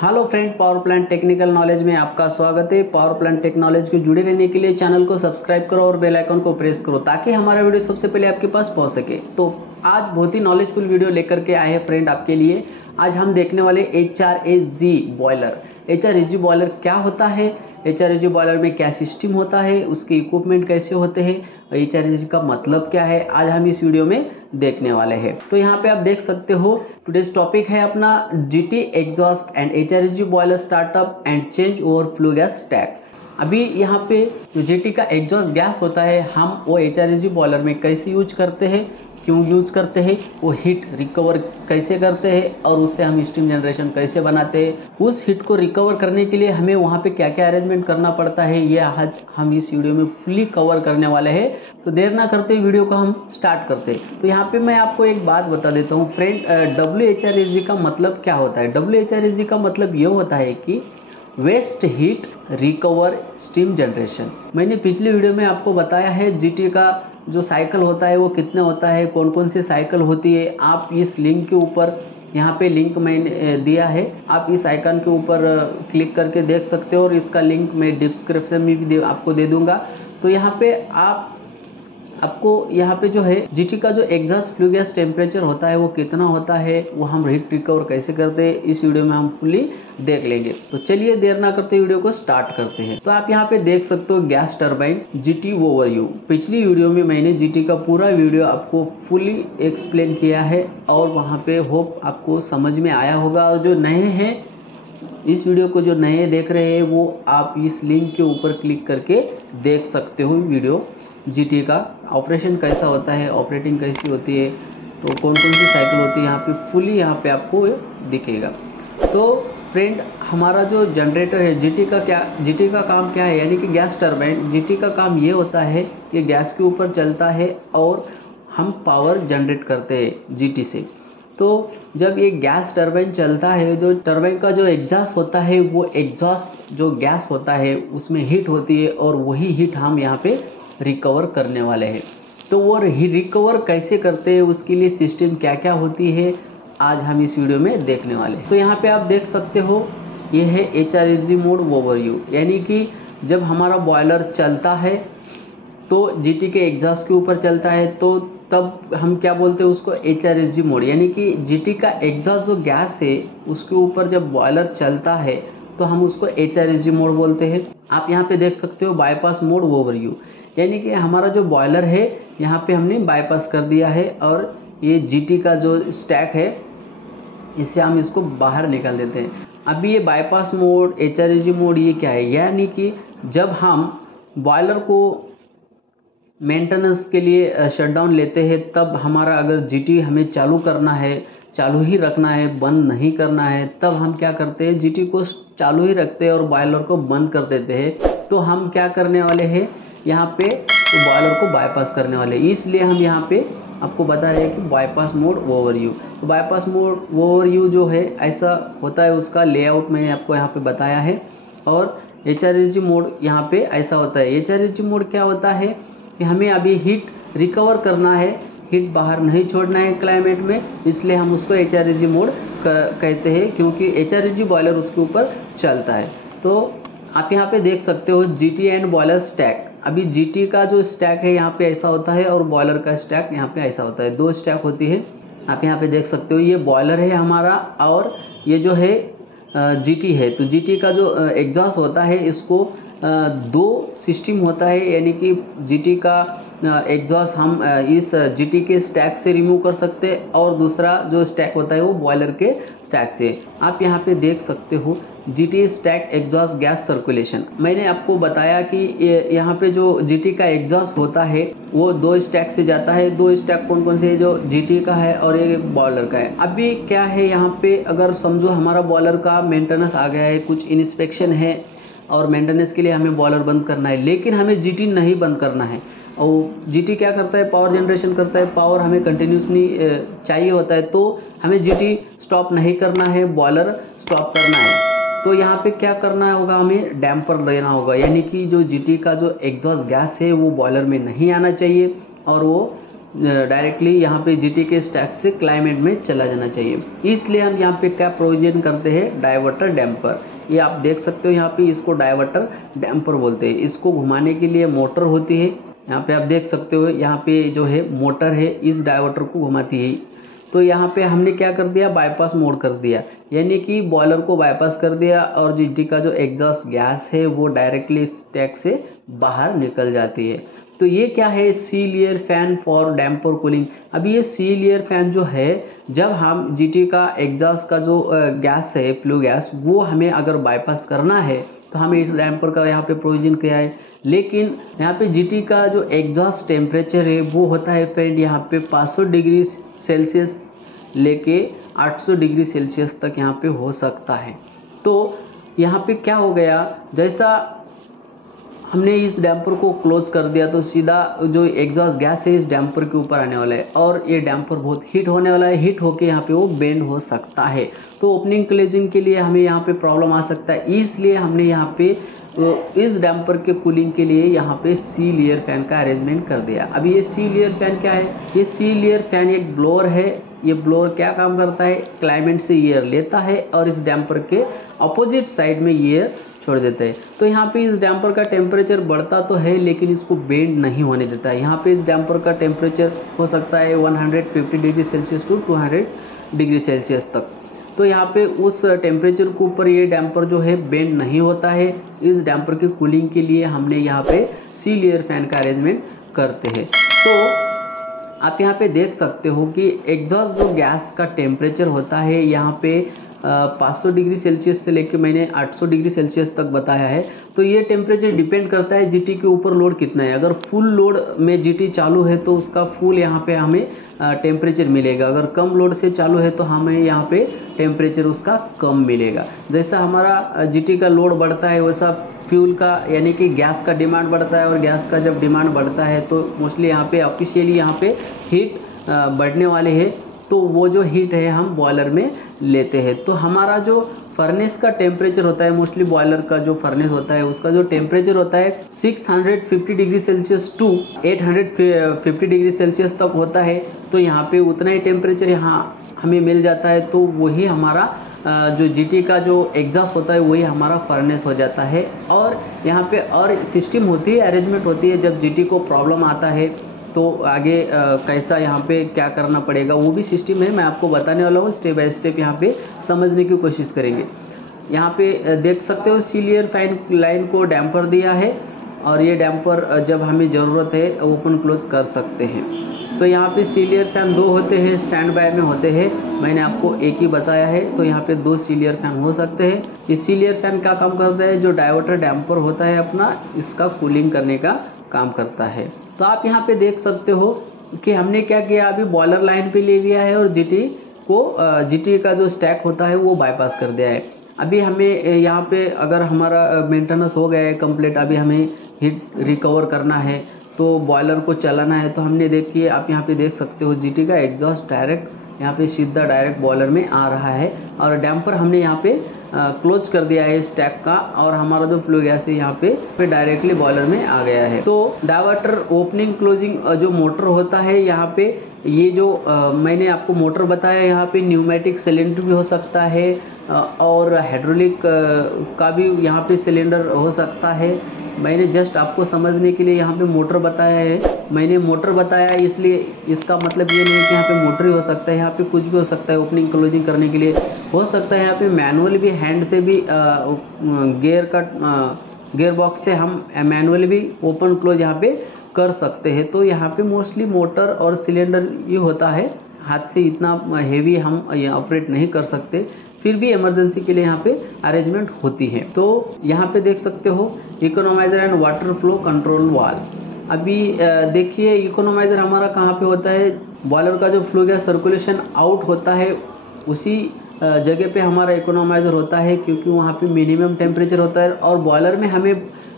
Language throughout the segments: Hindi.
Hello friend, power plant technical knowledge में आपका स्वागत है। पावर प्लांट टेक्नोलॉजी के जुड़े रहने के लिए चैनल को सब्सक्राइब करो और बेल आइकन को प्रेस करो ताकि हमारा वीडियो सबसे पहले आपके पास पहुंच सके। तो आज बहुत ही नॉलेजफुल वीडियो लेकर के आए हैं फ्रेंड आपके लिए। आज हम देखने वाले HRSG बॉयलर। HRSG बॉयलर क्या होता है, HRSG बॉयलर में क्या सिस्टम होता है, उसके इक्विपमेंट कैसे होते हैं, HRSG का मतलब क्या है, आज हम इस वीडियो में देखने वाले हैं। तो यहाँ पे आप देख सकते हो टुडेज टॉपिक है अपना GT exhaust and HRSG boiler startup and change over flue gas tag. अभी यहाँ पे जो GT का एग्जॉस्ट गैस होता है हम वो HRSG बॉयलर में कैसे यूज करते हैं, क्यों यूज करते हैं, वो हीट रिकवर कैसे करते हैं और उससे हम स्टीम जनरेशन कैसे बनाते हैं, उस हीट को रिकवर करने के लिए हमें वहाँ पे क्या क्या अरेंजमेंट करना पड़ता है, ये आज हम इस वीडियो में फुली कवर करने वाले हैं। तो देर ना करते वीडियो को हम स्टार्ट करते हैं। तो यहाँ पे मैं आपको एक बात बता देता हूँ फ्रेंड, WHRSG का मतलब क्या होता है। WHRSG का मतलब ये होता है कि waste heat recover steam generation. मैंने पिछले वीडियो में आपको बताया है GT का जो साइकिल होता है वो कितने होता है, कौन कौन सी साइकिल होती है। आप इस लिंक के ऊपर, यहाँ पे लिंक मैंने दिया है, आप इस आइकन के ऊपर क्लिक करके देख सकते हो और इसका लिंक मैं डिस्क्रिप्शन में भी आपको दे दूंगा। तो यहाँ पे आपको यहाँ पे जो है GT का जो एग्जॉस्ट फ्लू गैस टेम्परेचर होता है वो कितना होता है, वो हम हीट रिकवर कैसे करते हैं, इस वीडियो में हम फुली देख लेंगे। तो चलिए देर ना करते वीडियो को स्टार्ट करते हैं। तो आप यहाँ पे देख सकते हो गैस टरबाइन GT ओवरव्यू। पिछली वीडियो में मैंने GT का पूरा वीडियो आपको फुली एक्सप्लेन किया है और वहाँ पे होप आपको समझ में आया होगा। और जो नए हैं इस वीडियो को, जो नए देख रहे हैं, वो आप इस लिंक के ऊपर क्लिक करके देख सकते हो वीडियो। GT का ऑपरेशन कैसा होता है, ऑपरेटिंग कैसी होती है, तो कौन कौन सी साइकिल होती है, यहाँ पे फुली यहाँ पे आपको दिखेगा। तो फ्रेंड हमारा जो जनरेटर है GT का काम क्या है, यानी कि गैस टरबाइन। GT का काम ये होता है कि गैस के ऊपर चलता है और हम पावर जनरेट करते हैं GT से। तो जब ये गैस टरबाइन चलता है, जो टरबाइन का जो एग्जॉस्ट होता है, वो एग्जॉस्ट जो गैस होता है उसमें हीट होती है और वही हीट हम यहाँ पे रिकवर करने वाले हैं। तो वो रिकवर कैसे करते हैं, उसके लिए सिस्टम क्या क्या होती है, आज हम इस वीडियो में देखने वाले हैं। तो यहाँ पे आप देख सकते हो ये है HRSG मोड ओवरव्यू, यानी कि जब हमारा बॉयलर चलता है तो GT के एग्जॉस्ट के ऊपर चलता है, तो तब हम क्या बोलते हैं उसको HRSG मोड, यानी कि GT का एग्जॉस्ट जो गैस है उसके ऊपर जब बॉयलर चलता है तो हम उसको HRSG मोड बोलते हैं। आप यहाँ पे देख सकते हो बाईपास मोड ओवरव्यू, यानी कि हमारा जो बॉयलर है यहाँ पे हमने बाईपास कर दिया है और ये GT का जो स्टैक है इससे हम इसको बाहर निकाल देते हैं। अभी ये बाईपास मोड, HRSG मोड, ये क्या है, यानी कि जब हम बॉयलर को मेंटेनेंस के लिए शटडाउन लेते हैं, तब हमारा अगर GT हमें चालू करना है, चालू ही रखना है, बंद नहीं करना है, तब हम क्या करते हैं GT को चालू ही रखते हैं और बॉयलर को बंद कर देते हैं। तो हम क्या करने वाले हैं यहाँ पे, तो बॉयलर को बाईपास करने वाले, इसलिए हम यहाँ पे आपको बता रहे हैं कि बाईपास मोड ओवरव्यू। तो बाईपास मोड ओवरव्यू जो है ऐसा होता है, उसका लेआउट मैंने आपको यहाँ पे बताया है। और HRSG मोड यहाँ पे ऐसा होता है। HRSG मोड क्या होता है कि हमें अभी हीट रिकवर करना है, हीट बाहर नहीं छोड़ना है क्लाइमेट में, इसलिए हम उसको HRSG मोड कहते हैं, क्योंकि HRSG बॉयलर उसके ऊपर चलता है। तो आप यहाँ पे देख सकते हो GT एंड बॉयलर स्टैक। अभी GT का जो स्टैक है यहाँ पे ऐसा होता है और बॉयलर का स्टैक यहाँ पे ऐसा होता है, दो स्टैक होती है। आप यहाँ पे देख सकते हो ये बॉयलर है हमारा और ये जो है GT है। तो GT का जो एग्जॉस्ट होता है, इसको दो सिस्टम होता है, यानी कि GT का एग्जॉस्ट हम इस GT के स्टैक से रिमूव कर सकते हैं और दूसरा जो स्टैक होता है वो बॉयलर के स्टैक से। आप यहाँ पे देख सकते हो GT stack exhaust gas circulation. मैंने आपको बताया कि यहाँ पे जो GT का एग्जॉस्ट होता है वो दो स्टैक से जाता है। दो स्टैक कौन कौन से, जो GT का है और ये बॉयलर का है। अभी क्या है यहाँ पे, अगर समझो हमारा बॉयलर का मेंटेनेंस आ गया है, कुछ इंस्पेक्शन है और मेंटेनेंस के लिए हमें बॉयलर बंद करना है, लेकिन हमें GT नहीं बंद करना है। और GT क्या करता है, पावर जनरेशन करता है, पावर हमें कंटिन्यूसली चाहिए होता है, तो हमें GT स्टॉप नहीं करना है, बॉयलर स्टॉप करना है। तो यहाँ पे क्या करना होगा, हमें डैम्पर देना होगा, यानी कि जो GT का जो एग्जॉस्ट गैस है वो बॉयलर में नहीं आना चाहिए और वो डायरेक्टली यहाँ पे जीटी के स्टैक से क्लाइमेट में चला जाना चाहिए। इसलिए हम यहाँ पे क्या प्रोविजन करते हैं, डाइवर्टर डैम्पर। ये आप देख सकते हो, यहाँ पे इसको डाइवर्टर डैम्पर बोलते हैं। इसको घुमाने के लिए मोटर होती है, यहाँ पे आप देख सकते हो, यहाँ पे जो है मोटर है, इस डाइवर्टर को घुमाती है। तो यहाँ पे हमने क्या कर दिया, बाईपास मोड कर दिया, यानी कि बॉयलर को बाईपास कर दिया और जीटी का जो एग्जॉस्ट गैस है वो डायरेक्टली स्टैक से बाहर निकल जाती है। तो ये क्या है, seal air fan for damper cooling. अभी ये सील एयर फैन जो है, जब हम जीटी का एग्जॉस्ट का जो गैस है, फ्लू गैस, वो हमें अगर बाईपास करना है तो हमें इस डैम्पर का यहाँ पे प्रोविजन किया है। लेकिन यहाँ पे जीटी का जो एग्जॉस्ट टेम्परेचर है वो होता है फ्रेंड यहाँ पे 500 डिग्री सेल्सियस लेके 800 डिग्री सेल्सियस तक यहाँ पे हो सकता है। तो यहाँ पे क्या हो गया, जैसा हमने इस डैम्पर को क्लोज कर दिया तो सीधा जो एग्जॉस्ट गैस है इस डैम्पर के ऊपर आने वाला है और ये डैम्पर बहुत हीट होने वाला है। हीट होके यहाँ पे वो बेंड हो सकता है, तो ओपनिंग क्लोजिंग के लिए हमें यहाँ पे प्रॉब्लम आ सकता है। इसलिए हमने यहाँ पे इस डैम्पर के कूलिंग के लिए यहाँ पे सील एयर फैन का अरेंजमेंट कर दिया। अभी ये सील एयर फैन क्या है, ये सील एयर फैन एक ब्लोअर है। ये ब्लोअर क्या काम करता है, क्लाइमेट से एयर लेता है और इस डैम्पर के अपोजिट साइड में एयर छोड़ देते हैं। तो यहाँ पे इस डैम्पर का टेम्परेचर बढ़ता तो है लेकिन इसको बेंड नहीं होने देता है। यहाँ पे इस डैम्पर का टेम्परेचर हो सकता है 150 degree Celsius to 200 degree Celsius तक। तो यहाँ पे उस टेम्परेचर के ऊपर ये डैम्पर जो है बेंड नहीं होता है। इस डैम्पर की कूलिंग के लिए हमने यहाँ पे सील एयर फैन का अरेंजमेंट करते हैं। तो आप यहाँ पे देख सकते हो कि एग्जॉस्ट जो गैस का टेम्परेचर होता है यहाँ पे 500 डिग्री सेल्सियस से लेके मैंने 800 डिग्री सेल्सियस तक बताया है। तो ये टेम्परेचर डिपेंड करता है जीटी के ऊपर लोड कितना है। अगर फुल लोड में जीटी चालू है तो उसका फुल यहाँ पे हमें टेम्परेचर मिलेगा। अगर कम लोड से चालू है तो हमें यहाँ पे टेम्परेचर उसका कम मिलेगा। जैसा हमारा जीटी का लोड बढ़ता है वैसा फ्यूल का यानी कि गैस का डिमांड बढ़ता है और गैस का जब डिमांड बढ़ता है तो मोस्टली यहाँ पे ऑफिशियली यहाँ पे हीट बढ़ने वाले है। तो वो जो हीट है हम बॉयलर में लेते हैं। तो हमारा जो फर्नेस का टेम्परेचर होता है, मोस्टली बॉयलर का जो फर्नेस होता है उसका जो टेम्परेचर होता है 650 degree Celsius to 850 degree Celsius तक होता है। तो यहाँ पे उतना ही टेम्परेचर यहाँ हमें मिल जाता है। तो वही हमारा जो जीटी का जो एग्जॉस्ट होता है वही हमारा फर्नेस हो जाता है। और यहाँ पे और सिस्टम होती है, अरेंजमेंट होती है, जब जीटी को प्रॉब्लम आता है तो आगे कैसा यहाँ पे क्या करना पड़ेगा वो भी सिस्टम है, मैं आपको बताने वाला हूँ। स्टेप बाय स्टेप यहाँ पे समझने की कोशिश करेंगे। यहाँ पे देख सकते हो सील एयर फैन लाइन को डैम्पर दिया है और ये डैम्पर जब हमें ज़रूरत है ओपन क्लोज कर सकते हैं। तो यहाँ पे सील एयर फैन 2 होते हैं, स्टैंड बाय में होते हैं, मैंने आपको एक ही बताया है। तो यहाँ पे 2 सील एयर फैन हो सकते हैं। ये सील एयर फैन क्या काम करता है, जो डाइवर्टर डैम्पर होता है अपना, इसका कूलिंग करने का काम करता है। तो आप यहाँ पे देख सकते हो कि हमने क्या किया, अभी बॉयलर लाइन पे ले लिया है और जीटी का जो स्टैक होता है वो बाईपास कर दिया है। अभी हमें यहाँ पे अगर हमारा मेंटेनेंस हो गया है कंप्लीट, अभी हमें हीट रिकवर करना है तो बॉयलर को चलाना है। तो हमने देखिए आप यहाँ पे देख सकते हो जीटी का एग्जॉस्ट डायरेक्ट यहाँ पे सीधा डायरेक्ट बॉयलर में आ रहा है और डैम्पर हमने यहाँ पे क्लोज कर दिया है स्टैक का और हमारा जो फ्लो गैस है यहाँ पे डायरेक्टली बॉयलर में आ गया है। तो डाइवर्टर ओपनिंग क्लोजिंग जो मोटर होता है यहाँ पे, ये जो मैंने आपको मोटर बताया, यहाँ पे न्यूमेटिक सिलेंडर भी हो सकता है और हाइड्रोलिक का भी यहाँ पे सिलेंडर हो सकता है। मैंने जस्ट आपको समझने के लिए यहाँ पे मोटर बताया है। मैंने मोटर बताया इसलिए इसका मतलब ये नहीं है कि यहाँ पे मोटर ही हो सकता है, यहाँ पे कुछ भी हो सकता है। ओपनिंग क्लोजिंग करने के लिए हो सकता है यहाँ पे मैनुअल भी, हैंड से भी गियर बॉक्स से हम मैनुअली भी ओपन क्लोज यहाँ पे कर सकते हैं। तो यहाँ पे मोस्टली मोटर और सिलेंडर ये होता है, हाथ से इतना हेवी हम ऑपरेट नहीं कर सकते, फिर भी इमरजेंसी के लिए यहाँ पे अरेंजमेंट होती है। तो यहाँ पे देख सकते हो economiser and water flow control वाल। अभी देखिए इकोनोमाइजर हमारा कहाँ पे होता है, बॉयलर का जो फ्लो गैस सर्कुलेशन आउट होता है उसी जगह पे हमारा इकोनोमाइजर होता है, क्योंकि वहाँ पे मिनिमम टेम्परेचर होता है और बॉयलर में हमें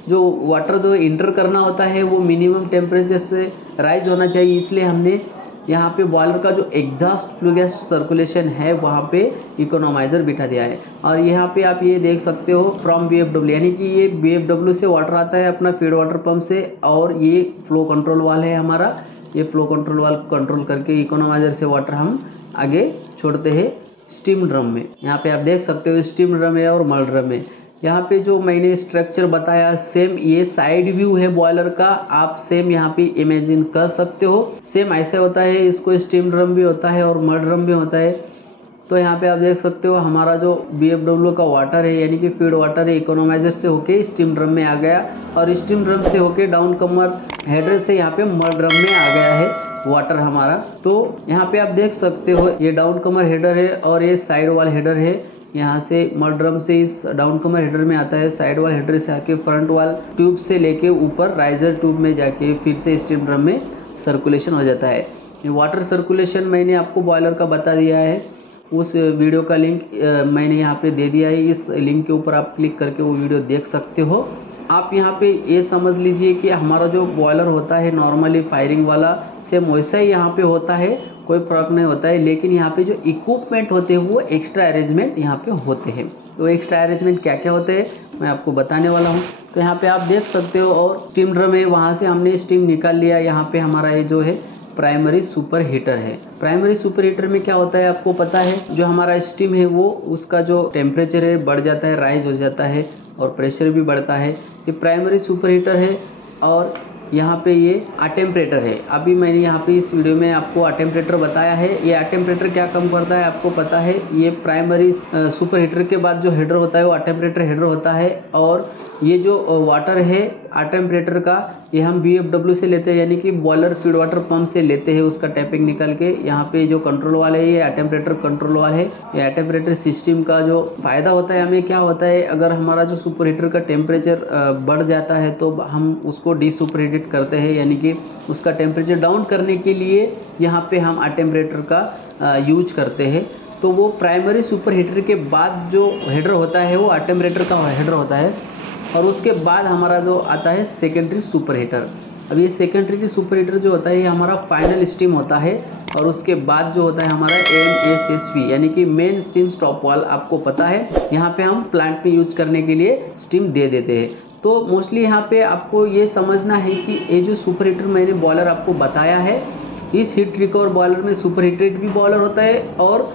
जो वाटर जो इंटर करना होता है वो मिनिमम टेम्परेचर से राइज होना चाहिए। इसलिए हमने यहाँ पे बॉयलर का जो एग्जॉस्ट फ्लो गैस सर्कुलेशन है वहाँ पे इकोनोमाइजर बिठा दिया है। और यहाँ पे आप ये देख सकते हो फ्रॉम BFW, यानी कि ये BFW से वाटर आता है अपना फीड वाटर पंप से और ये फ्लो कंट्रोल वाल है हमारा। ये फ्लो कंट्रोल वाल्व कंट्रोल करके इकोनोमाइजर से वाटर हम आगे छोड़ते हैं स्टीम ड्रम में। यहाँ पे आप देख सकते हो स्टीम ड्रम है और मल ड्रम है। यहाँ पे जो मैंने स्ट्रक्चर बताया सेम ये साइड व्यू है बॉयलर का, आप सेम यहाँ पे इमेजिन कर सकते हो। सेम ऐसे होता है, इसको स्टीम ड्रम भी होता है और मल ड्रम भी होता है। तो यहाँ पे आप देख सकते हो हमारा जो BFW का वाटर है यानी कि फीड वाटर है इकोनोमाइजर से होके स्टीम ड्रम में आ गया और स्टीम ड्रम से होके डाउन कमर हेडर से यहाँ पे मल ड्रम में आ गया है वाटर हमारा। तो यहाँ पे आप देख सकते हो ये डाउन कमर हेडर है और ये साइड वाल हेडर है। यहाँ से मल ड्रम से इस डाउन कमर हेडर में आता है, साइड वाल हेडर से आके फ्रंट वाल ट्यूब से लेके ऊपर राइजर ट्यूब में जाके फिर से स्टीम ड्रम में सर्कुलेशन हो जाता है। ये वाटर सर्कुलेशन मैंने आपको बॉयलर का बता दिया है, उस वीडियो का लिंक मैंने यहाँ पे दे दिया है। इस लिंक के ऊपर आप क्लिक करके वो वीडियो देख सकते हो। आप यहाँ पे ये समझ लीजिए कि हमारा जो बॉयलर होता है नॉर्मली फायरिंग वाला सेम वैसा ही यहाँ पे होता है, कोई फर्क नहीं होता है। लेकिन यहाँ पे जो इक्विपमेंट होते हैं वो एक्स्ट्रा अरेंजमेंट यहाँ पे होते हैं। तो एक्स्ट्रा अरेंजमेंट क्या क्या होते हैं मैं आपको बताने वाला हूँ। तो यहाँ पे आप देख सकते हो और स्टीम ड्रम है, वहाँ से हमने स्टीम निकाल लिया। यहाँ पे हमारा ये जो है प्राइमरी सुपर हीटर है। प्राइमरी सुपर हीटर में क्या होता है आपको पता है, जो हमारा स्टीम है वो उसका जो टेम्परेचर है बढ़ जाता है, राइज हो जाता है और प्रेशर भी बढ़ता है। ये प्राइमरी सुपर हीटर है और यहाँ पे ये अटेम्परेटर है। अभी मैंने यहाँ पे इस वीडियो में आपको अटेम्परेटर बताया है। ये अटेम्परेटर क्या कम करता है आपको पता है। ये प्राइमरी सुपर हीटर के बाद जो हेडर होता है वो अटेम्परेटर हेडर होता है और ये जो वाटर है अटेम्परेटर का ये हम BFW से लेते हैं यानी कि बॉयलर फीड वाटर पंप से लेते हैं उसका टैपिंग निकाल के। यहाँ पे जो कंट्रोल वाला है ये अटेम्परेटर कंट्रोल वाला है। ये अटेम्परेटर सिस्टम का जो फायदा होता है हमें क्या होता है, अगर हमारा जो सुपर हीटर का टेम्परेचर बढ़ जाता है तो हम उसको डीसुपरहीट करते हैं यानी कि उसका टेम्परेचर डाउन करने के लिए यहाँ पे हम अटेम्परेटर का यूज करते हैं। तो वो प्राइमरी सुपर हीटर के बाद जो हेडर होता है वो अटेम्परेटर का हेडर होता है और उसके बाद हमारा जो आता है सेकेंडरी सुपर हीटर। अब ये सेकेंडरी सुपर हीटर जो होता है ये हमारा फाइनल स्टीम होता है और उसके बाद जो होता है हमारा MSSV यानी कि मेन स्टीम स्टॉप वाल्व। आपको पता है यहाँ पे हम प्लांट में यूज करने के लिए स्टीम दे देते हैं। तो मोस्टली यहाँ पे आपको ये समझना है कि ये जो सुपर हीटर मैंने बॉयलर आपको बताया है, इस हीट रिकवर बॉयलर में सुपर हीटेड भी बॉयलर होता है और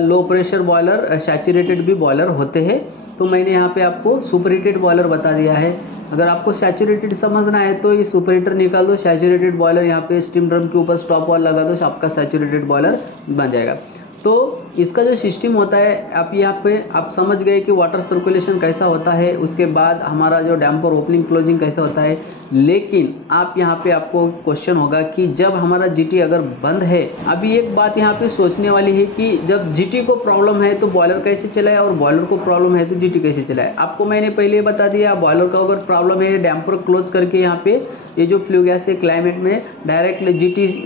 लो प्रेशर बॉयलर सैचुरेटेड भी बॉयलर होते हैं। तो मैंने यहाँ पे आपको सुपर हीटेड बॉयलर बता दिया है। अगर आपको सैचुरेटेड समझना है तो ये सुपर हीटर निकाल दो, सैचुरेटेड बॉयलर यहाँ पे स्टीम ड्रम के ऊपर स्टॉप वाल लगा दो, आपका सैचुरेटेड बॉयलर बन जाएगा। तो इसका जो सिस्टम होता है आप यहाँ पे आप समझ गए कि वाटर सर्कुलेशन कैसा होता है, उसके बाद हमारा जो डैम्पर ओपनिंग क्लोजिंग कैसा होता है। लेकिन आप यहाँ पे आपको क्वेश्चन होगा कि जब हमारा GT अगर बंद है, अभी एक बात यहाँ पे सोचने वाली है कि जब GT को प्रॉब्लम है तो बॉयलर कैसे चलाए और बॉयलर को प्रॉब्लम है तो GT कैसे चलाए। आपको मैंने पहले बता दिया, बॉयलर का अगर प्रॉब्लम है डैम्पर क्लोज करके यहाँ पे ये जो फ्लू गैस है क्लाइमेट में डायरेक्ट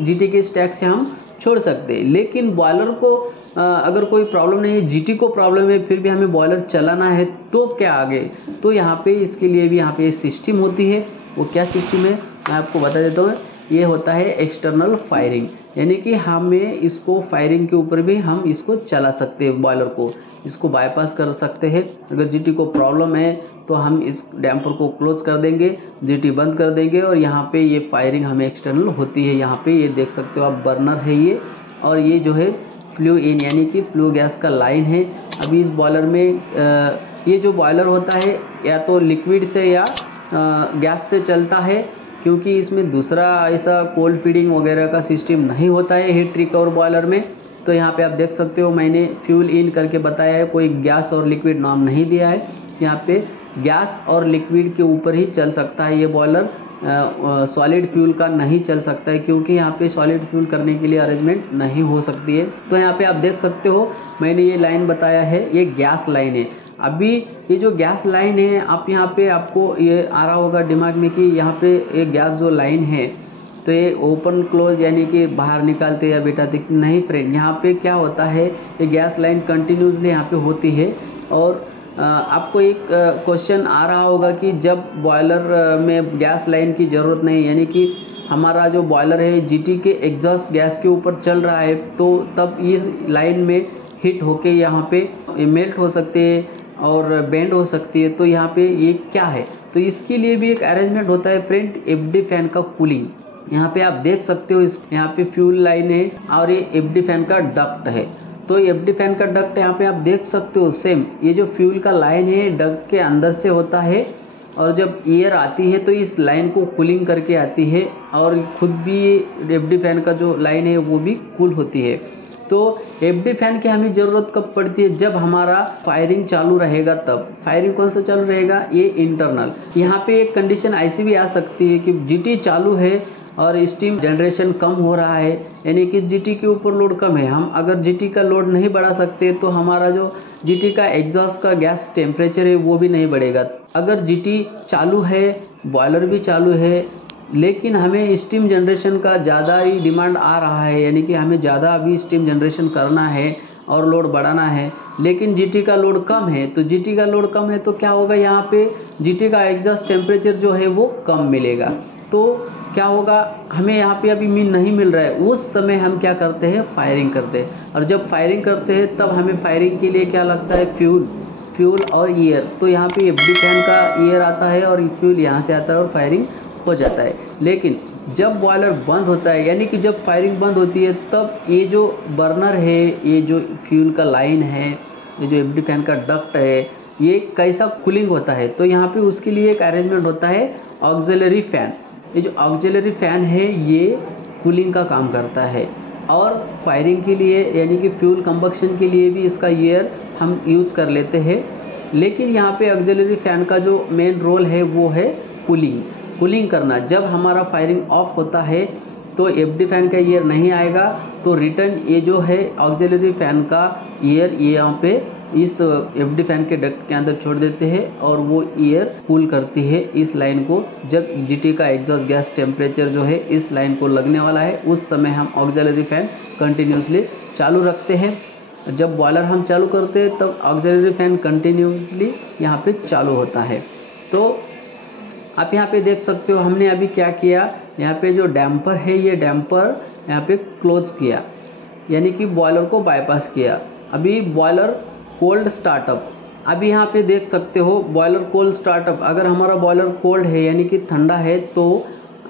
GT के स्टैक से हम छोड़ सकते हैं। लेकिन बॉयलर को अगर कोई प्रॉब्लम नहीं है, GT को प्रॉब्लम है, फिर भी हमें बॉयलर चलाना है तो क्या आगे, तो यहाँ पे इसके लिए भी यहाँ पे सिस्टम होती है। वो क्या सिस्टम है मैं आपको बता देता हूँ। ये होता है एक्सटर्नल फायरिंग यानी कि हमें इसको फायरिंग के ऊपर भी हम इसको चला सकते हैं, बॉयलर को इसको बाईपास कर सकते हैं। अगर GT को प्रॉब्लम है तो हम इस डैम्पर को क्लोज कर देंगे, GT बंद कर देंगे और यहाँ पे ये फायरिंग हमें एक्सटर्नल होती है। यहाँ पे ये देख सकते हो आप बर्नर है ये, और ये जो है फ्लू इन यानी कि फ्लू गैस का लाइन है। अभी इस बॉयलर में ये जो बॉयलर होता है या तो लिक्विड से या गैस से चलता है, क्योंकि इसमें दूसरा ऐसा कोल्ड फीडिंग वगैरह का सिस्टम नहीं होता है हीट रिकवर बॉयलर में। तो यहाँ पे आप देख सकते हो मैंने फ्यूल इन करके बताया है, कोई गैस और लिक्विड नाम नहीं दिया है। यहाँ पे गैस और लिक्विड के ऊपर ही चल सकता है ये बॉयलर, सॉलिड फ्यूल का नहीं चल सकता है क्योंकि यहाँ पे सॉलिड फ्यूल करने के लिए अरेंजमेंट नहीं हो सकती है। तो यहाँ पे आप देख सकते हो मैंने ये लाइन बताया है, ये गैस लाइन है। अभी ये जो गैस लाइन है आप यहाँ पे आपको ये आ रहा होगा दिमाग में कि यहाँ पे ये गैस जो लाइन है तो ये ओपन क्लोज यानी कि बाहर निकालते या बेटा दिखते नहीं फ्रेंड। यहाँ पे क्या होता है ये गैस लाइन कंटिन्यूसली यहाँ पे होती है। और आपको एक क्वेश्चन आ रहा होगा कि जब बॉयलर में गैस लाइन की ज़रूरत नहीं, यानी कि हमारा जो बॉयलर है GT के एग्जॉस्ट गैस के ऊपर चल रहा है, तो तब इस लाइन में हिट होके यहाँ पे मेल्ट हो सकते हैं और बेंड हो सकती है। तो यहाँ पे ये क्या है, तो इसके लिए भी एक अरेंजमेंट होता है फ्रेंड, FD फैन का कूलिंग। यहाँ पे आप देख सकते हो यहाँ पे फ्यूल लाइन है और ये एफडी फैन का डक्ट है। तो एफडी फैन का डक्ट यहाँ पे आप देख सकते हो सेम ये जो फ्यूल का लाइन है डक्ट के अंदर से होता है और जब एयर आती है तो इस लाइन को कूलिंग करके आती है और खुद भी एफडी फैन का जो लाइन है वो भी कूल होती है। तो एफडी फैन की हमें ज़रूरत कब पड़ती है, जब हमारा फायरिंग चालू रहेगा तब। फायरिंग कौन सा चालू रहेगा, ये इंटरनल। यहाँ पे एक कंडीशन ऐसी भी आ सकती है कि जीटी चालू है और स्टीम जनरेशन कम हो रहा है, यानी कि जीटी के ऊपर लोड कम है। हम अगर जीटी का लोड नहीं बढ़ा सकते तो हमारा जो जीटी का एग्जॉस्ट का गैस टेम्परेचर है वो भी नहीं बढ़ेगा। अगर जीटी चालू है, बॉयलर भी चालू है, लेकिन हमें स्टीम जनरेशन का ज़्यादा ही डिमांड आ रहा है, यानी कि हमें ज़्यादा अभी स्टीम जनरेशन करना है और लोड बढ़ाना है, लेकिन जीटी का लोड कम है। तो जीटी का लोड कम है तो क्या होगा, यहाँ पे जीटी का एग्जॉस्ट टेम्परेचर जो है वो कम मिलेगा। तो क्या होगा, हमें यहाँ पे अभी मीन नहीं मिल रहा है, उस समय हम क्या करते हैं, फायरिंग करते हैं। और जब फायरिंग करते हैं तब हमें फायरिंग के लिए क्या लगता है, फ्यूल और ईयर। तो यहाँ पे एफडी फैन का ईयर आता है और फ्यूल यहाँ से आता है और फायरिंग हो जाता है। लेकिन जब बॉयलर बंद होता है, यानी कि जब फायरिंग बंद होती है, तब ये जो बर्नर है, ये जो फ्यूल का लाइन है, ये जो एफडी फैन का डक्ट है, ये कैसा कूलिंग होता है। तो यहाँ पे उसके लिए एक अरेंजमेंट होता है ऑक्सिलरी फैन। ये जो ऑक्सिलरी फैन है ये कूलिंग का काम करता है और फायरिंग के लिए यानी कि फ्यूल कंबक्शन के लिए भी इसका एयर हम यूज़ कर लेते हैं। लेकिन यहाँ पे ऑक्सिलरी फैन का जो मेन रोल है वो है कूलिंग करना। जब हमारा फायरिंग ऑफ होता है तो एफडी फैन का एयर नहीं आएगा, तो रिटर्न ये जो है ऑक्सिलरी फैन का एयर ये यहाँ पे इस एफडी फैन के डक्ट के अंदर छोड़ देते हैं और वो एयर कूल करती है इस लाइन को। जब जीटी का एग्जॉस्ट गैस टेम्परेचर जो है इस लाइन को लगने वाला है, उस समय हम ऑक्सिलरी फैन कंटिन्यूसली चालू रखते हैं। जब बॉयलर हम चालू करते हैं तब ऑक्सिलरी फैन कंटिन्यूसली यहाँ पे चालू होता है। तो आप यहाँ पे देख सकते हो हमने अभी क्या किया, यहाँ पे जो डैम्पर है ये डैम्पर यहाँ पे क्लोज किया, यानी कि बॉयलर को बाईपास किया। अभी बॉयलर कोल्ड स्टार्टअप, अभी यहाँ पे देख सकते हो बॉयलर कोल्ड स्टार्टअप। अगर हमारा बॉयलर कोल्ड है यानी कि ठंडा है तो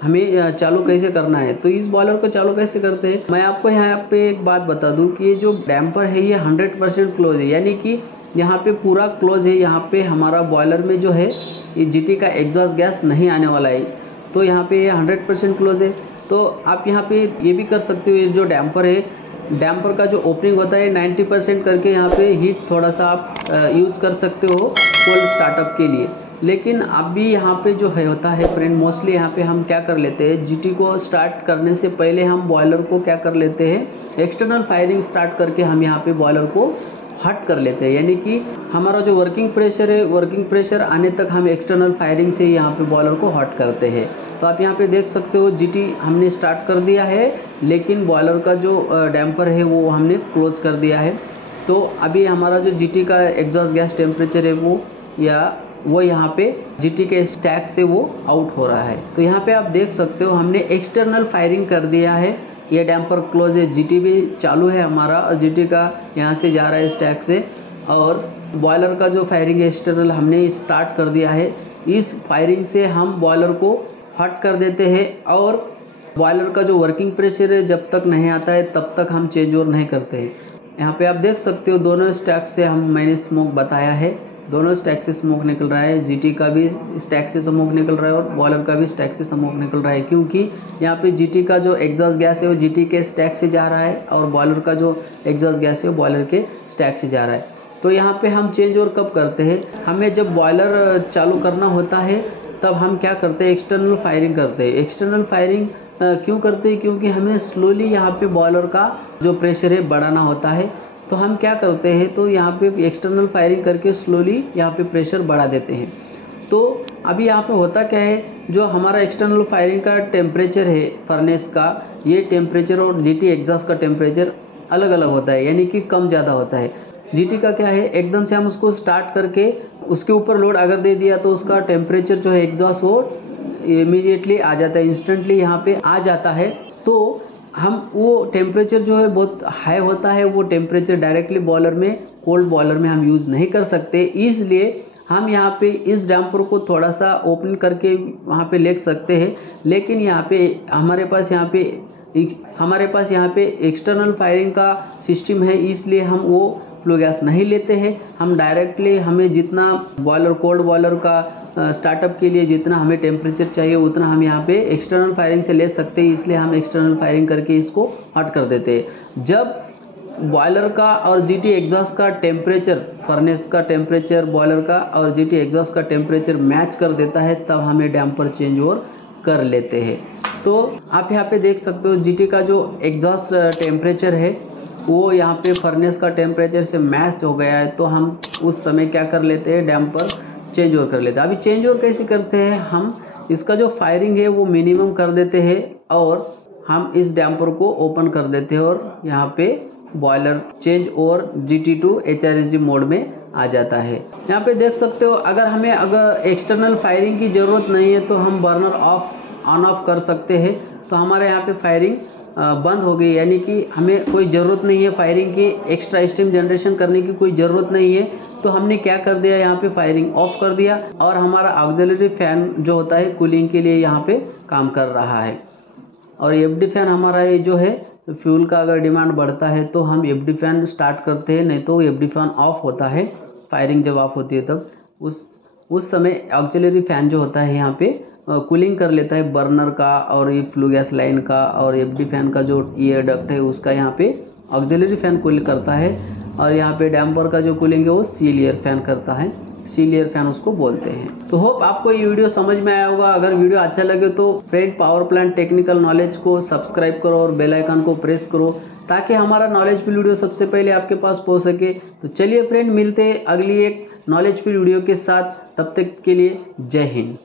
हमें चालू कैसे करना है। तो इस बॉयलर को चालू कैसे करते हैं, मैं आपको यहाँ पे एक बात बता दूं कि ये जो डैम्पर है ये 100% क्लोज है, यानी कि यहाँ पे पूरा क्लोज है। यहाँ पे हमारा बॉयलर में जो है ये जीटी का एग्जॉस्ट गैस नहीं आने वाला है, तो यहाँ पे ये 100% क्लोज है। तो आप यहाँ पे ये भी कर सकते हो, ये जो डैम्पर है, डैम्पर का जो ओपनिंग होता है 90% करके यहाँ पे हीट थोड़ा सा आप यूज़ कर सकते हो कोल्ड स्टार्टअप के लिए। लेकिन अभी यहाँ पे जो है होता है फ्रेंड, मोस्टली यहाँ पे हम क्या कर लेते हैं, जीटी को स्टार्ट करने से पहले हम बॉयलर को क्या कर लेते हैं, एक्सटर्नल फायरिंग स्टार्ट करके हम यहाँ पे बॉयलर को हट कर लेते हैं। यानी कि हमारा जो वर्किंग प्रेशर है, वर्किंग प्रेशर आने तक हम एक्सटर्नल फायरिंग से यहाँ पे बॉयलर को हट करते हैं। तो आप यहाँ पे देख सकते हो जीटी हमने स्टार्ट कर दिया है, लेकिन बॉयलर का जो डैम्पर है वो हमने क्लोज कर दिया है। तो अभी हमारा जो जीटी का एग्जॉस्ट गैस टेम्परेचर है वो यहाँ पे जीटी के स्टैक से वो आउट हो रहा है। तो यहाँ पे आप देख सकते हो हमने एक्सटर्नल फायरिंग कर दिया है, ये डैम्पर क्लोज है, जीटी भी चालू है हमारा और जीटी का यहाँ से जा रहा है स्टैक से, और बॉयलर का जो फायरिंग है एक्सटर्नल हमने स्टार्ट कर दिया है। इस फायरिंग से हम बॉयलर को हट कर देते हैं और बॉयलर का जो वर्किंग प्रेशर है जब तक नहीं आता है तब तक हम चेंज ओवर नहीं करते हैं। यहाँ पे आप देख सकते हो दोनों स्टैक से मैंने स्मोक बताया है, दोनों स्टैक से स्मोक निकल रहा है, जीटी का भी स्टैक से स्मोक निकल रहा है और बॉयलर का भी स्टैक से स्मोक निकल रहा है, क्योंकि यहाँ पे जीटी का जो एग्जॉस्ट गैस है वो जीटी के स्टैक से जा रहा है और बॉयलर का जो एग्जॉस्ट गैस है वो बॉयलर के स्टैक से जा रहा है। तो यहाँ पे हम चेंज ओवर कब करते हैं, हमें जब बॉयलर चालू करना होता है तब हम क्या करते हैं, एक्सटर्नल फायरिंग करते हैं। एक्सटर्नल फायरिंग क्यों करते हैं, क्योंकि हमें स्लोली यहाँ पे बॉयलर का जो प्रेशर है बढ़ाना होता है। तो हम क्या करते हैं, तो यहाँ पे एक्सटर्नल फायरिंग करके स्लोली यहाँ पे प्रेशर बढ़ा देते हैं। तो अभी यहाँ पे होता क्या है, जो हमारा एक्सटर्नल फायरिंग का टेम्परेचर है फर्नेस का, ये टेम्परेचर और जीटी एग्जॉस्ट का टेम्परेचर अलग अलग होता है, यानी कि कम ज़्यादा होता है। जीटी का क्या है, एकदम से हम उसको स्टार्ट करके उसके ऊपर लोड अगर दे दिया तो उसका टेम्परेचर जो है एग्जॉस्ट वो इमीडिएटली आ जाता है, इंस्टेंटली यहाँ पे आ जाता है। तो हम वो टेम्परेचर जो है बहुत हाई होता है, वो टेम्परेचर डायरेक्टली बॉयलर में, कोल्ड बॉयलर में हम यूज़ नहीं कर सकते। इसलिए हम यहाँ पे इस डैम्पर को थोड़ा सा ओपन करके वहाँ पे ले सकते हैं, लेकिन यहाँ पे हमारे पास यहाँ पे एक्सटर्नल फायरिंग का सिस्टम है, इसलिए हम वो फ्लू गैस नहीं लेते हैं। हम डायरेक्टली हमें जितना बॉयलर कोल्ड बॉयलर का स्टार्टअप के लिए जितना हमें टेम्परेचर चाहिए उतना हम यहाँ पे एक्सटर्नल फायरिंग से ले सकते हैं, इसलिए हम एक्सटर्नल फायरिंग करके इसको हॉट कर देते हैं। जब बॉयलर का और जीटी एग्जॉस्ट का टेम्परेचर, फर्नेस का टेम्परेचर, बॉयलर का और जीटी एग्जॉस्ट का टेम्परेचर मैच कर देता है, तब हमें डैम्पर चेंज ओवर कर लेते हैं। तो आप यहाँ पे देख सकते हो जीटी का जो एग्जॉस्ट टेम्परेचर है वो यहाँ पे फर्नेस का टेम्परेचर से मैच हो गया है, तो हम उस समय क्या कर लेते हैं, डैम्पर चेंज ओवर कर लेते हैं। अभी चेंज ओवर कैसे करते हैं, हम इसका जो फायरिंग है वो मिनिमम कर देते हैं और हम इस डैम्पर को ओपन कर देते हैं और यहाँ पे boiler change over GT to HRSG mode में आ जाता है। यहाँ पे देख सकते हो अगर एक्सटर्नल फायरिंग की ज़रूरत नहीं है तो हम बर्नर ऑन ऑफ कर सकते हैं, तो हमारे यहाँ पे फायरिंग बंद हो गई, यानी कि हमें कोई ज़रूरत नहीं है फायरिंग की, एक्स्ट्रा स्टीम जनरेशन करने की कोई ज़रूरत नहीं है। तो हमने क्या कर दिया, यहाँ पे फायरिंग ऑफ कर दिया और हमारा ऑक्सिलरी फैन जो होता है कूलिंग के लिए यहाँ पे काम कर रहा है। और FD फैन हमारा ये जो है फ्यूल का अगर डिमांड बढ़ता है तो हम FD फैन स्टार्ट करते हैं, नहीं तो FD फैन ऑफ होता है। फायरिंग जब ऑफ होती है तब उस समय ऑक्सिलरी फैन जो होता है यहाँ पे कूलिंग कर लेता है बर्नर का और ये फ्लू गैस लाइन का, और FD फैन का जो एयर डक्ट है उसका यहाँ पे ऑक्सिलरी फैन कूल करता है, और यहाँ पे डैम्पर का जो कूलिंग है वो सील एयर फैन करता है, सील एयर फैन उसको बोलते हैं। तो होप आपको ये वीडियो समझ में आया होगा। अगर वीडियो अच्छा लगे तो friend power plant technical knowledge को सब्सक्राइब करो और बेल आइकन को प्रेस करो, ताकि हमारा नॉलेजफुल वीडियो सबसे पहले आपके पास पहुंच सके। तो चलिए फ्रेंड, मिलते हैं अगली एक नॉलेजफुल वीडियो के साथ, तब तक के लिए जय हिंद।